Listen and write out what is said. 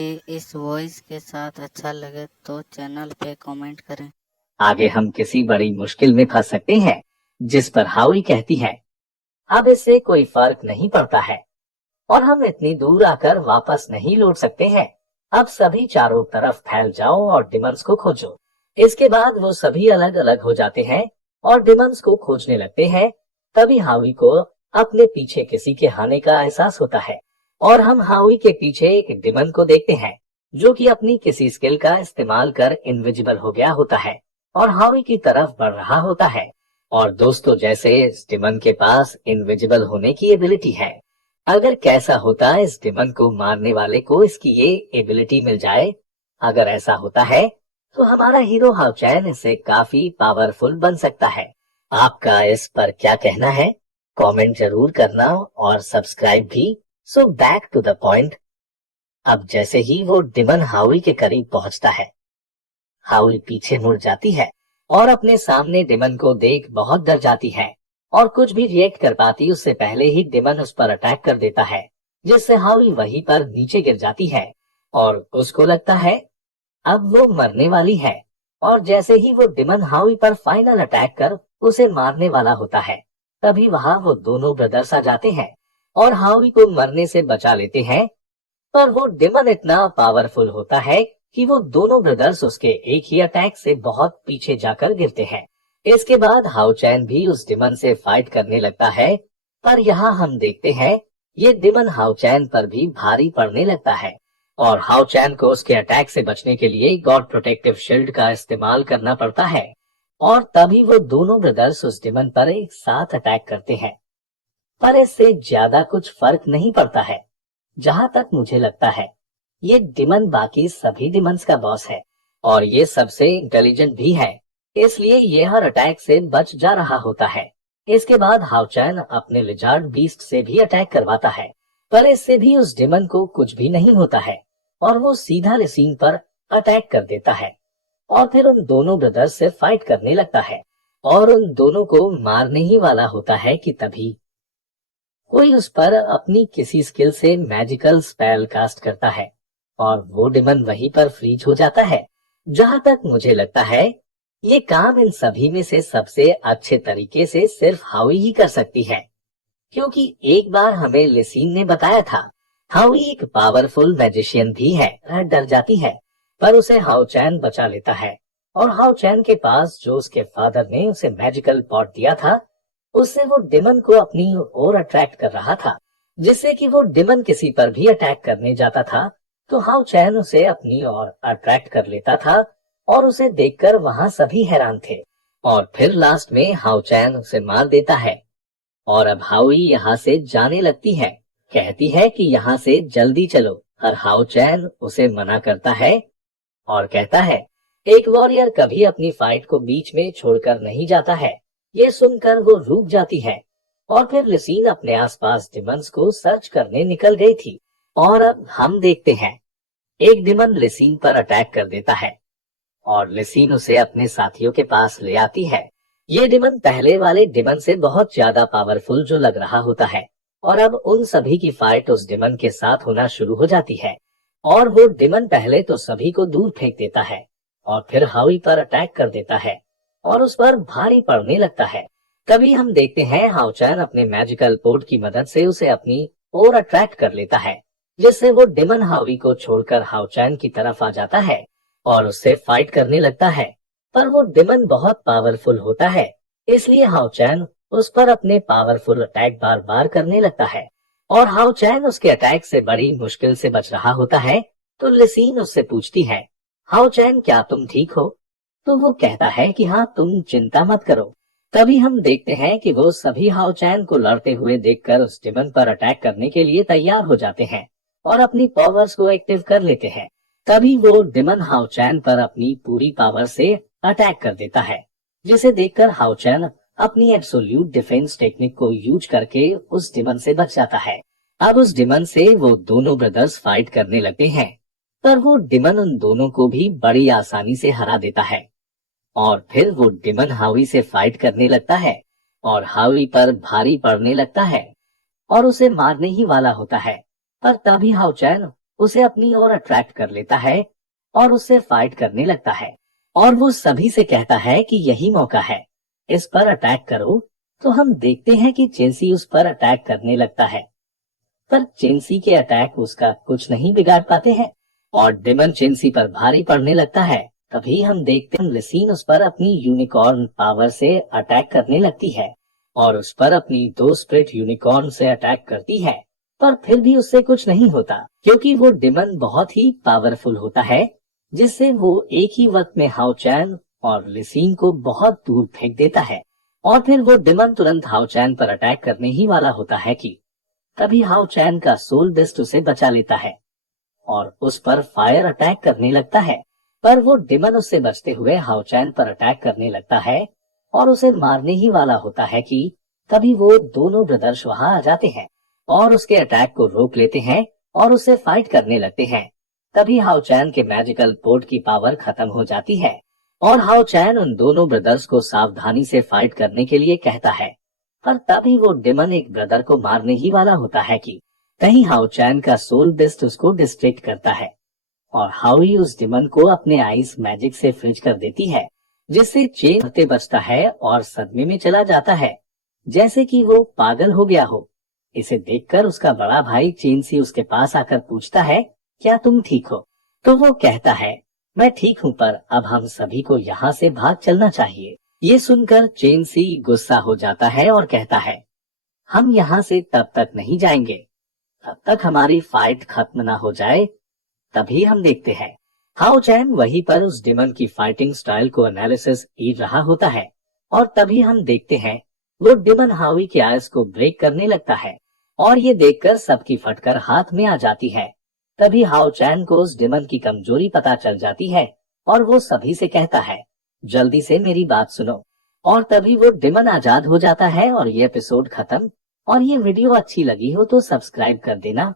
इस वॉइस के साथ अच्छा लगे तो चैनल पे कमेंट करें। आगे हम किसी बड़ी मुश्किल में फंस सकते हैं, जिस पर हाउई कहती है, अब इससे कोई फर्क नहीं पड़ता है और हम इतनी दूर आकर वापस नहीं लौट सकते हैं। अब सभी चारों तरफ फैल जाओ और डिमंस को खोजो। इसके बाद वो सभी अलग अलग हो जाते हैं और डिमंस को खोजने लगते हैं। तभी हावी को अपने पीछे किसी के आने का एहसास होता है और हम हावी के पीछे एक डिमन को देखते हैं, जो कि अपनी किसी स्किल का इस्तेमाल कर इनविजिबल हो गया होता है और हावी की तरफ बढ़ रहा होता है। और दोस्तों, जैसे इस डिमन के पास इनविजिबल होने की एबिलिटी है, अगर कैसा होता है इस डिमन को मारने वाले को इसकी ये एबिलिटी मिल जाए। अगर ऐसा होता है तो हमारा हीरो हाउचैन इससे काफी पावरफुल बन सकता है। आपका इस पर क्या कहना है? कमेंट जरूर करना और सब्सक्राइब भी। So back to the point. अब जैसे ही वो डिमन हाउई के करीब पहुंचता है, हाउई पीछे मुड़ जाती है और अपने सामने डिमन को देख बहुत डर जाती है और कुछ भी रिएक्ट कर पाती उससे पहले ही डिमन उस पर अटैक कर देता है, जिससे हाउई वहीं पर नीचे गिर जाती है और उसको लगता है अब वो मरने वाली है। और जैसे ही वो डिमन हाउई पर फाइनल अटैक कर उसे मारने वाला होता है, तभी वहां वो दोनों ब्रदर्स आ जाते हैं और हाउई को मरने से बचा लेते हैं। पर वो डिमन इतना पावरफुल होता है कि वो दोनों ब्रदर्स उसके एक ही अटैक से बहुत पीछे जाकर गिरते हैं। इसके बाद हाउचैन भी उस डिमन से फाइट करने लगता है, पर यहाँ हम देखते हैं ये डिमन हाउचैन पर भी भारी पड़ने लगता है और हाउचैन को उसके अटैक से बचने के लिए गॉड प्रोटेक्टिव शील्ड का इस्तेमाल करना पड़ता है और तभी वो दोनों ब्रदर्स उस डिमन पर एक साथ अटैक करते हैं। पर इससे ज्यादा कुछ फर्क नहीं पड़ता है। जहां तक मुझे लगता है, ये डिमन बाकी सभी डिमंस का बॉस है और ये सबसे इंटेलिजेंट भी है, इसलिए ये हर अटैक से बच जा रहा होता है। इसके बाद हाउचैन अपने लिजार्ड बीस्ट से भी अटैक करवाता है, पर इससे भी उस डिमन को कुछ भी नहीं होता है और वो सीधा लिसीन पर अटैक कर देता है और फिर उन दोनों ब्रदर्स से फाइट करने लगता है और उन दोनों को मारने ही वाला होता है कि तभी कोई उस पर अपनी किसी स्किल से मैजिकल स्पेल कास्ट करता है और वो डिमन वहीं पर फ्रीज हो जाता है। जहां तक मुझे लगता है, ये काम इन सभी में से सबसे अच्छे तरीके से सिर्फ हाउई ही कर सकती है, क्योंकि एक बार हमें लिसीन ने बताया था हाउई एक पावरफुल मैजिशियन भी है। वह डर जाती है पर उसे हाउचैन बचा लेता है और हाउचैन के पास जो उसके फादर ने उसे मैजिकल पॉट दिया था, उससे वो डिमन को अपनी ओर अट्रैक्ट कर रहा था, जिससे कि वो डिमन किसी पर भी अटैक करने जाता था तो हाउचैन उसे अपनी ओर अट्रैक्ट कर लेता था और उसे देखकर वहां सभी हैरान थे। और फिर लास्ट में हाउचैन उसे मार देता है और अब हाउई यहाँ से जाने लगती है, कहती है कि यहाँ से जल्दी चलो, पर हाउचैन उसे मना करता है और कहता है एक वॉरियर कभी अपनी फाइट को बीच में छोड़कर नहीं जाता है। ये सुनकर वो रुक जाती है और फिर लिसीन अपने आसपास डिमंस को सर्च करने निकल गई थी और अब हम देखते हैं एक डिमन लिसीन पर अटैक कर देता है और लिसीन उसे अपने साथियों के पास ले आती है। ये डिमन पहले वाले डिमन से बहुत ज्यादा पावरफुल जो लग रहा होता है और अब उन सभी की फाइट उस डिमन के साथ होना शुरू हो जाती है और वो डिमन पहले तो सभी को दूर फेंक देता है और फिर हावी पर अटैक कर देता है और उस पर भारी पड़ने लगता है। तभी हम देखते हैं हाउचैन अपने मैजिकल पोर्ट की मदद से उसे अपनी ओर अट्रैक्ट कर लेता है, जिससे वो डिमन हावी को छोड़कर हाउचैन की तरफ आ जाता है और उससे फाइट करने लगता है। पर वो डिमन बहुत पावरफुल होता है, इसलिए हाउचैन उस पर अपने पावरफुल अटैक बार बार करने लगता है और हाउचैन उसके अटैक से बड़ी मुश्किल से बच रहा होता है। तो लिसीन उससे पूछती है, हाउचैन क्या तुम ठीक हो? तो वो कहता है कि हाँ, तुम चिंता मत करो। तभी हम देखते हैं कि वो सभी हाउचैन को लड़ते हुए देखकर उस डिमन पर अटैक करने के लिए तैयार हो जाते हैं और अपनी पावर्स को एक्टिव कर लेते हैं। तभी वो डिमन हाउचैन पर अपनी पूरी पावर से अटैक कर देता है, जिसे देखकर हाउचैन अपनी एब्सोल्यूट डिफेंस टेक्निक को यूज करके उस डिमन से बच जाता है। अब उस डिमन से वो दोनों ब्रदर्स फाइट करने लगते हैं, पर वो डिमन उन दोनों को भी बड़ी आसानी से हरा देता है और फिर वो डिमन हावी से फाइट करने लगता है और हावी पर भारी पड़ने लगता है और उसे मारने ही वाला होता है। पर तभी हाउचैन उसे अपनी ओर अट्रैक्ट कर लेता है और उससे फाइट करने लगता है और वो सभी से कहता है कि यही मौका है, इस पर अटैक करो। तो हम देखते हैं कि चेंसी उस पर अटैक करने लगता है, पर चेंसी के अटैक उसका कुछ नहीं बिगाड़ पाते हैं और डेमन चेंसी पर भारी पड़ने लगता है। तभी हम देखते हैं लिसीन उस पर अपनी यूनिकॉर्न पावर से अटैक करने लगती है और उस पर अपनी 2 स्प्लिट यूनिकॉर्न से अटैक करती है, पर फिर भी उससे कुछ नहीं होता क्योंकि वो डेमन बहुत ही पावरफुल होता है, जिससे वो एक ही वक्त में हाओ चैन और लिसीन को बहुत दूर फेंक देता है। और फिर वो डेमन तुरंत हाओ चैन पर अटैक करने ही वाला होता है कि तभी हाओ चैन का सोल बेस्ट उसे बचा लेता है और उस पर फायर अटैक करने लगता है, पर वो डेमन उससे बचते हुए हाओ चैन पर अटैक करने लगता है और उसे मारने ही वाला होता है कि तभी वो दोनों ब्रदर्स वहां आ जाते हैं और उसके अटैक को रोक लेते हैं और उससे फाइट करने लगते हैं। तभी हाओ चैन के मैजिकल पोर्ट की पावर खत्म हो जाती है और हाओ चैन उन दोनों ब्रदर्स को सावधानी से फाइट करने के लिए कहता है, पर तभी वो डेमन एक ब्रदर को मारने ही वाला होता है कि कहीं हाओ चैन का सोल बेस्ट उसको डिस्ट्रैक्ट करता है और हाउई उस डेमन को अपने आइस मैजिक से फ्रीज कर देती है, जिससे चेन होते बचता है और सदमे में चला जाता है, जैसे कि वो पागल हो गया हो। इसे देखकर उसका बड़ा भाई चेंसी उसके पास आकर पूछता है, क्या तुम ठीक हो? तो वो कहता है, मैं ठीक हूँ, पर अब हम सभी को यहाँ से भाग चलना चाहिए। ये सुनकर चेंसी गुस्सा हो जाता है और कहता है, हम यहाँ से तब तक नहीं जाएंगे तब तक हमारी फाइट खत्म ना हो जाए। तभी हम देखते हैं हाओ चैन वहीं पर उस डेमन की फाइटिंग स्टाइल को एनालिसिस कर रहा होता है और तभी हम देखते हैं वो डेमन हावी के आइस को ब्रेक करने लगता है और ये देखकर सबकी फटकर हाथ में आ जाती है। तभी हाओ चैन को उस डेमन की कमजोरी पता चल जाती है और वो सभी से कहता है, जल्दी से मेरी बात सुनो। और तभी वो डेमन आजाद हो जाता है और ये एपिसोड खत्म। और ये वीडियो अच्छी लगी हो तो सब्सक्राइब कर देना।